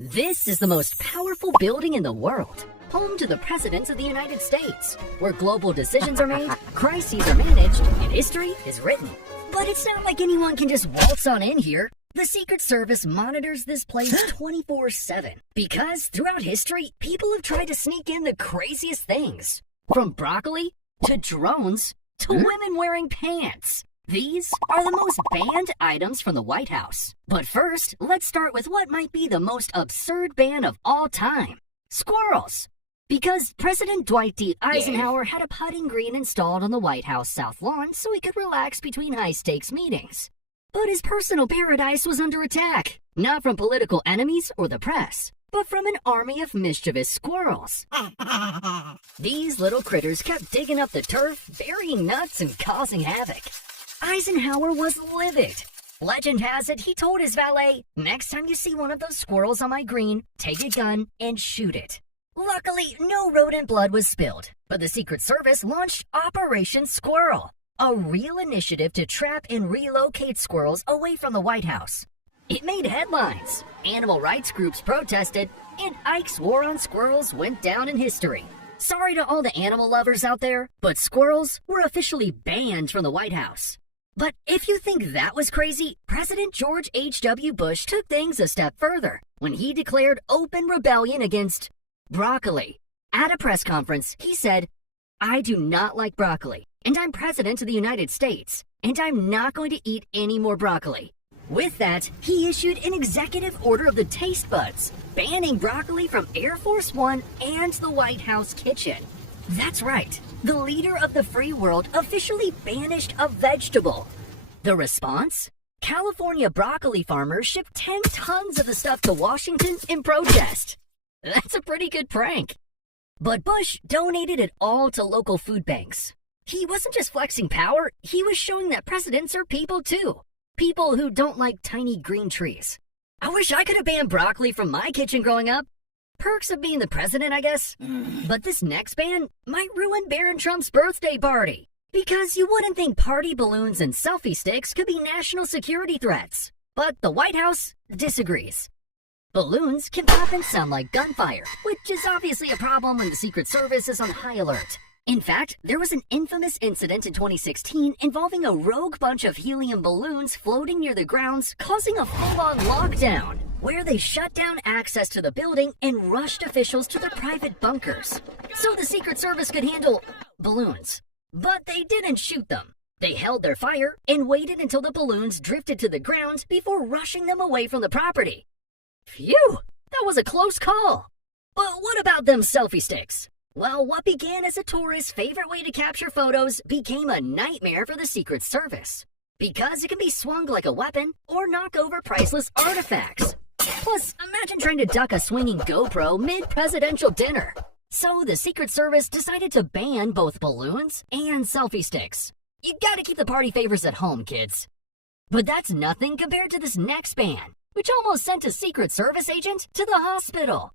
This is the most powerful building in the world, home to the presidents of the United States, where global decisions are made, crises are managed, and history is written. But it's not like anyone can just waltz on in here. The Secret Service monitors this place 24/7 because throughout history, people have tried to sneak in the craziest things. From broccoli to drones to women wearing pants. These are the most banned items from the White House. But first, let's start with what might be the most absurd ban of all time. Squirrels. Because President Dwight D. Eisenhower had a putting green installed on the White House South Lawn so he could relax between high-stakes meetings. But his personal paradise was under attack, not from political enemies or the press, but from an army of mischievous squirrels. These little critters kept digging up the turf, burying nuts, and causing havoc. Eisenhower was livid. Legend has it he told his valet, "Next time you see one of those squirrels on my green, take a gun and shoot it." Luckily, no rodent blood was spilled, but the Secret Service launched Operation Squirrel, a real initiative to trap and relocate squirrels away from the White House. It made headlines, animal rights groups protested, and Ike's war on squirrels went down in history. Sorry to all the animal lovers out there, but squirrels were officially banned from the White House. But if you think that was crazy, President George H.W. Bush took things a step further when he declared open rebellion against broccoli. At a press conference, he said, "I do not like broccoli, and I'm President of the United States, and I'm not going to eat any more broccoli." With that, he issued an executive order of the taste buds, banning broccoli from Air Force One and the White House kitchen. That's right, the leader of the free world officially banished a vegetable. The response? California broccoli farmers shipped 10 tons of the stuff to Washington in protest. That's a pretty good prank. But Bush donated it all to local food banks. He wasn't just flexing power, he was showing that presidents are people too. People who don't like tiny green trees. I wish I could have banned broccoli from my kitchen growing up. Perks of being the president, I guess. But this next ban might ruin Barron Trump's birthday party. Because you wouldn't think party balloons and selfie sticks could be national security threats. But the White House disagrees. Balloons can pop and sound like gunfire, which is obviously a problem when the Secret Service is on high alert. In fact, there was an infamous incident in 2016 involving a rogue bunch of helium balloons floating near the grounds, causing a full-on lockdown, where they shut down access to the building and rushed officials to their private bunkers, so the Secret Service could handle balloons. But they didn't shoot them. They held their fire and waited until the balloons drifted to the ground before rushing them away from the property. Phew, that was a close call. But what about them selfie sticks? Well, what began as a tourist's favorite way to capture photos became a nightmare for the Secret Service. Because it can be swung like a weapon or knock over priceless artifacts. Plus, imagine trying to duck a swinging GoPro mid-presidential dinner. So the Secret Service decided to ban both balloons and selfie sticks. You gotta keep the party favors at home, kids. But that's nothing compared to this next ban, which almost sent a Secret Service agent to the hospital.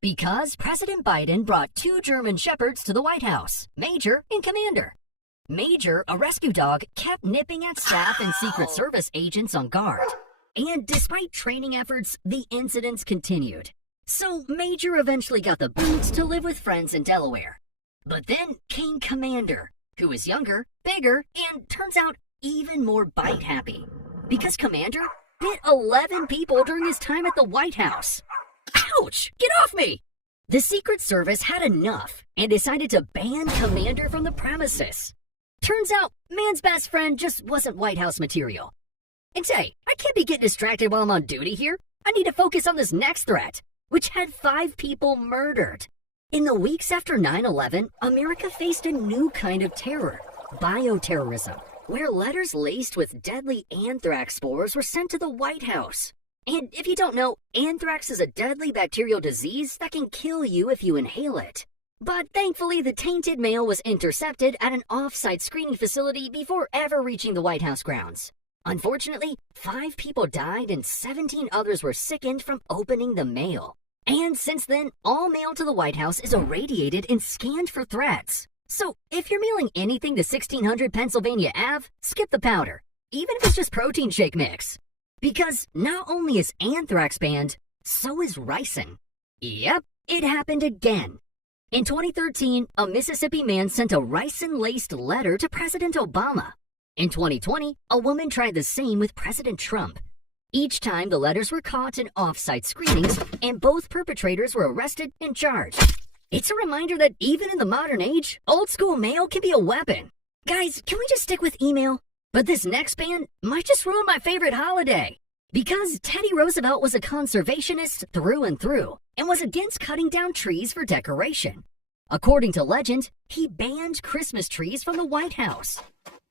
Because President Biden brought 2 German Shepherds to the White House, Major and Commander. Major, a rescue dog, kept nipping at staff and Secret Service agents on guard. And despite training efforts, the incidents continued. So Major eventually got the boot to live with friends in Delaware. But then came Commander, who was younger, bigger, and turns out even more bite-happy. Because Commander bit 11 people during his time at the White House. Ouch! Get off me! The Secret Service had enough and decided to ban Commander from the premises. Turns out, man's best friend just wasn't White House material. And say, I can't be getting distracted while I'm on duty here. I need to focus on this next threat, which had 5 people murdered. In the weeks after 9/11, America faced a new kind of terror, bioterrorism, where letters laced with deadly anthrax spores were sent to the White House. And if you don't know, anthrax is a deadly bacterial disease that can kill you if you inhale it. But thankfully, the tainted mail was intercepted at an off-site screening facility before ever reaching the White House grounds. Unfortunately, 5 people died and 17 others were sickened from opening the mail. And since then, all mail to the White House is irradiated and scanned for threats. So if you're mailing anything to 1600 Pennsylvania Ave, skip the powder, even if it's just protein shake mix. Because not only is anthrax banned, so is ricin. Yep, it happened again. In 2013, a Mississippi man sent a ricin-laced letter to President Obama. In 2020, a woman tried the same with President Trump. Each time, the letters were caught in off-site screenings, and both perpetrators were arrested and charged. It's a reminder that even in the modern age, old-school mail can be a weapon. Guys, can we just stick with email? But this next ban might just ruin my favorite holiday. Because Teddy Roosevelt was a conservationist through and through, and was against cutting down trees for decoration. According to legend, he banned Christmas trees from the White House.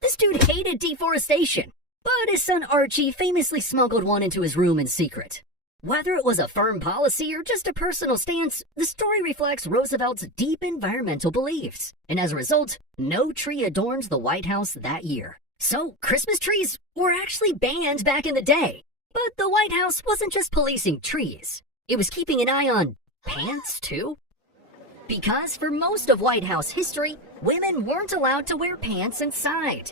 This dude hated deforestation, but his son Archie famously smuggled one into his room in secret. Whether it was a firm policy or just a personal stance, the story reflects Roosevelt's deep environmental beliefs, and as a result, no tree adorned the White House that year. So, Christmas trees were actually banned back in the day. But the White House wasn't just policing trees. It was keeping an eye on pants, too. Because for most of White House history, women weren't allowed to wear pants inside.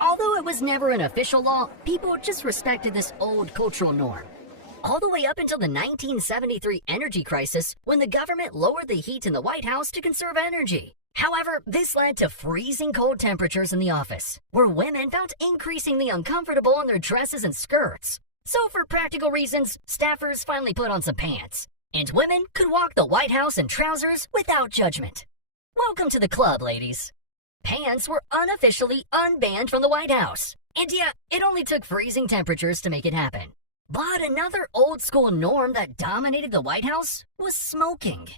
Although it was never an official law, people just respected this old cultural norm. All the way up until the 1973 energy crisis, when the government lowered the heat in the White House to conserve energy. However, this led to freezing cold temperatures in the office, where women felt increasingly uncomfortable in their dresses and skirts. So for practical reasons, staffers finally put on some pants, and women could walk the White House in trousers without judgment. Welcome to the club, ladies. Pants were unofficially unbanned from the White House. And yeah, it only took freezing temperatures to make it happen. But another old-school norm that dominated the White House was smoking.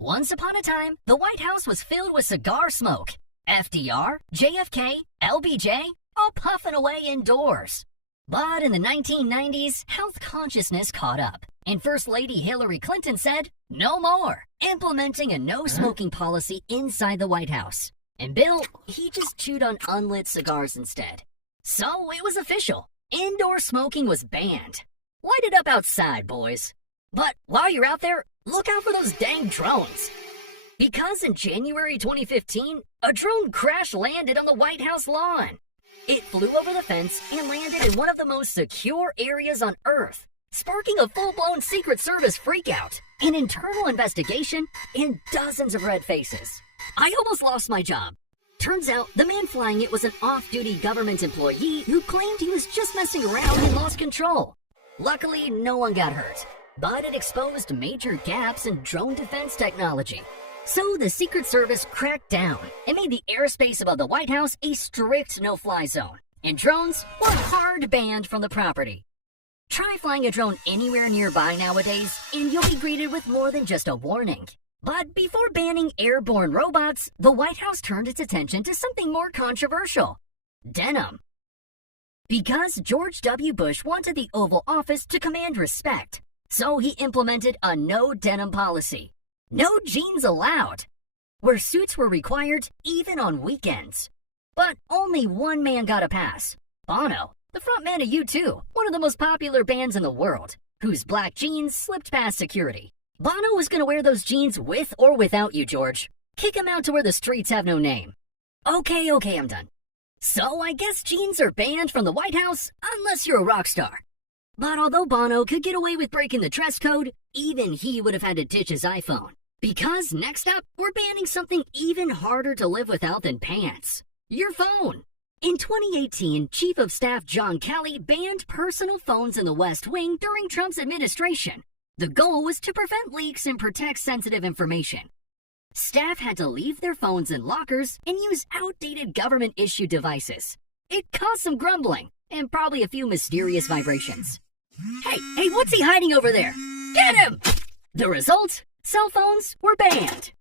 Once upon a time, the White House was filled with cigar smoke. FDR, JFK, LBJ, all puffing away indoors. But in the 1990s, health consciousness caught up, and First Lady Hillary Clinton said, "No more," implementing a no-smoking policy inside the White House. And Bill, he just chewed on unlit cigars instead. So it was official. Indoor smoking was banned. Light it up outside, boys. But while you're out there, look out for those dang drones. Because in January 2015, a drone crash landed on the White House lawn. It flew over the fence and landed in one of the most secure areas on Earth, sparking a full-blown Secret Service freakout, an internal investigation, and dozens of red faces. I almost lost my job. Turns out the man flying it was an off-duty government employee who claimed he was just messing around and lost control. Luckily, no one got hurt, but it exposed major gaps in drone defense technology. So the Secret Service cracked down and made the airspace above the White House a strict no-fly zone, and drones were hard banned from the property. Try flying a drone anywhere nearby nowadays, and you'll be greeted with more than just a warning. But before banning airborne robots, the White House turned its attention to something more controversial: denim. Because George W. Bush wanted the Oval Office to command respect, so he implemented a no-denim policy. No jeans allowed, where suits were required even on weekends. But only one man got a pass: Bono, the frontman of U2, one of the most popular bands in the world, whose black jeans slipped past security. Bono was gonna wear those jeans with or without you, George. Kick him out to where the streets have no name. Okay, I'm done. So I guess jeans are banned from the White House unless you're a rock star. But although Bono could get away with breaking the dress code, even he would have had to ditch his iPhone. Because next up, we're banning something even harder to live without than pants: your phone. In 2018, Chief of Staff John Kelly banned personal phones in the West Wing during Trump's administration. The goal was to prevent leaks and protect sensitive information. Staff had to leave their phones in lockers and use outdated government-issued devices. It caused some grumbling and probably a few mysterious vibrations. Hey, what's he hiding over there? Get him! The result? Cell phones were banned.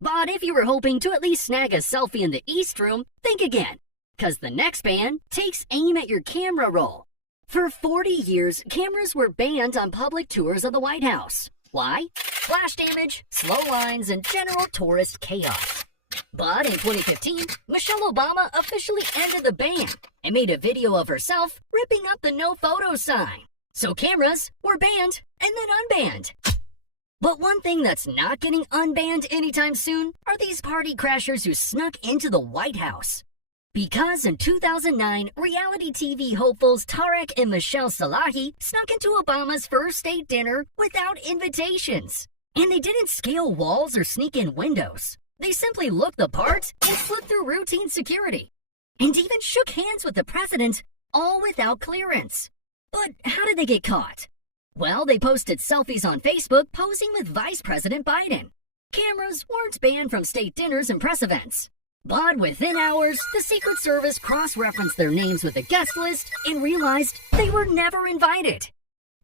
But if you were hoping to at least snag a selfie in the East Room, think again, because the next ban takes aim at your camera roll. For 40 years, cameras were banned on public tours of the White House. Why? Flash damage, slow lines, and general tourist chaos. But in 2015, Michelle Obama officially ended the ban and made a video of herself ripping up the no photo sign. So cameras were banned and then unbanned. But one thing that's not getting unbanned anytime soon are these party crashers who snuck into the White House. Because in 2009, reality TV hopefuls Tarek and Michelle Salahi snuck into Obama's first state dinner without invitations. And they didn't scale walls or sneak in windows. They simply looked the part and slipped through routine security. And even shook hands with the president, all without clearance. But how did they get caught? Well, they posted selfies on Facebook posing with Vice President Biden. Cameras weren't banned from state dinners and press events. But within hours, the Secret Service cross-referenced their names with the guest list and realized they were never invited.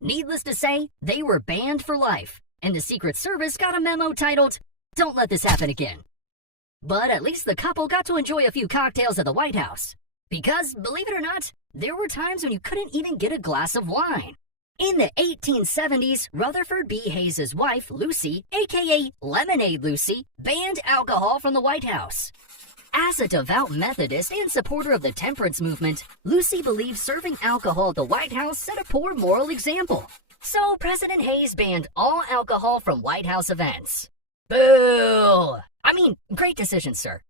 Needless to say, they were banned for life, and the Secret Service got a memo titled, "Don't let this happen again." But at least the couple got to enjoy a few cocktails at the White House. Because, believe it or not, there were times when you couldn't even get a glass of wine. In the 1870s, Rutherford B. Hayes' wife, Lucy, aka Lemonade Lucy, banned alcohol from the White House. As a devout Methodist and supporter of the temperance movement, Lucy believed serving alcohol at the White House set a poor moral example. So President Hayes banned all alcohol from White House events. Boo! I mean, great decision, sir.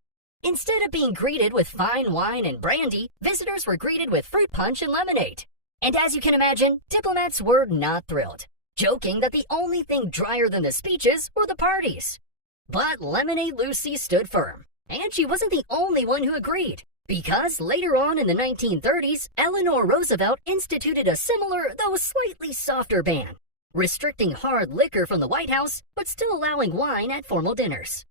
Instead of being greeted with fine wine and brandy, visitors were greeted with fruit punch and lemonade. And as you can imagine, diplomats were not thrilled, joking that the only thing drier than the speeches were the parties. But Lemonade Lucy stood firm. And she wasn't the only one who agreed, because later on in the 1930s, Eleanor Roosevelt instituted a similar, though slightly softer ban, restricting hard liquor from the White House, but still allowing wine at formal dinners.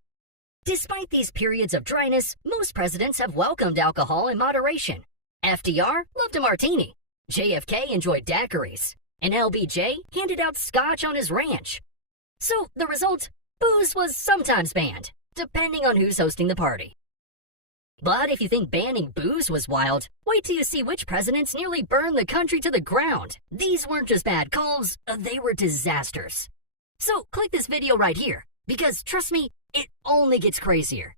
Despite these periods of dryness, most presidents have welcomed alcohol in moderation. FDR loved a martini, JFK enjoyed daiquiris, and LBJ handed out scotch on his ranch. So the result, booze was sometimes banned, depending on who's hosting the party. But if you think banning booze was wild, wait till you see which presidents nearly burned the country to the ground. These weren't just bad calls, they were disasters. So click this video right here, because trust me, it only gets crazier.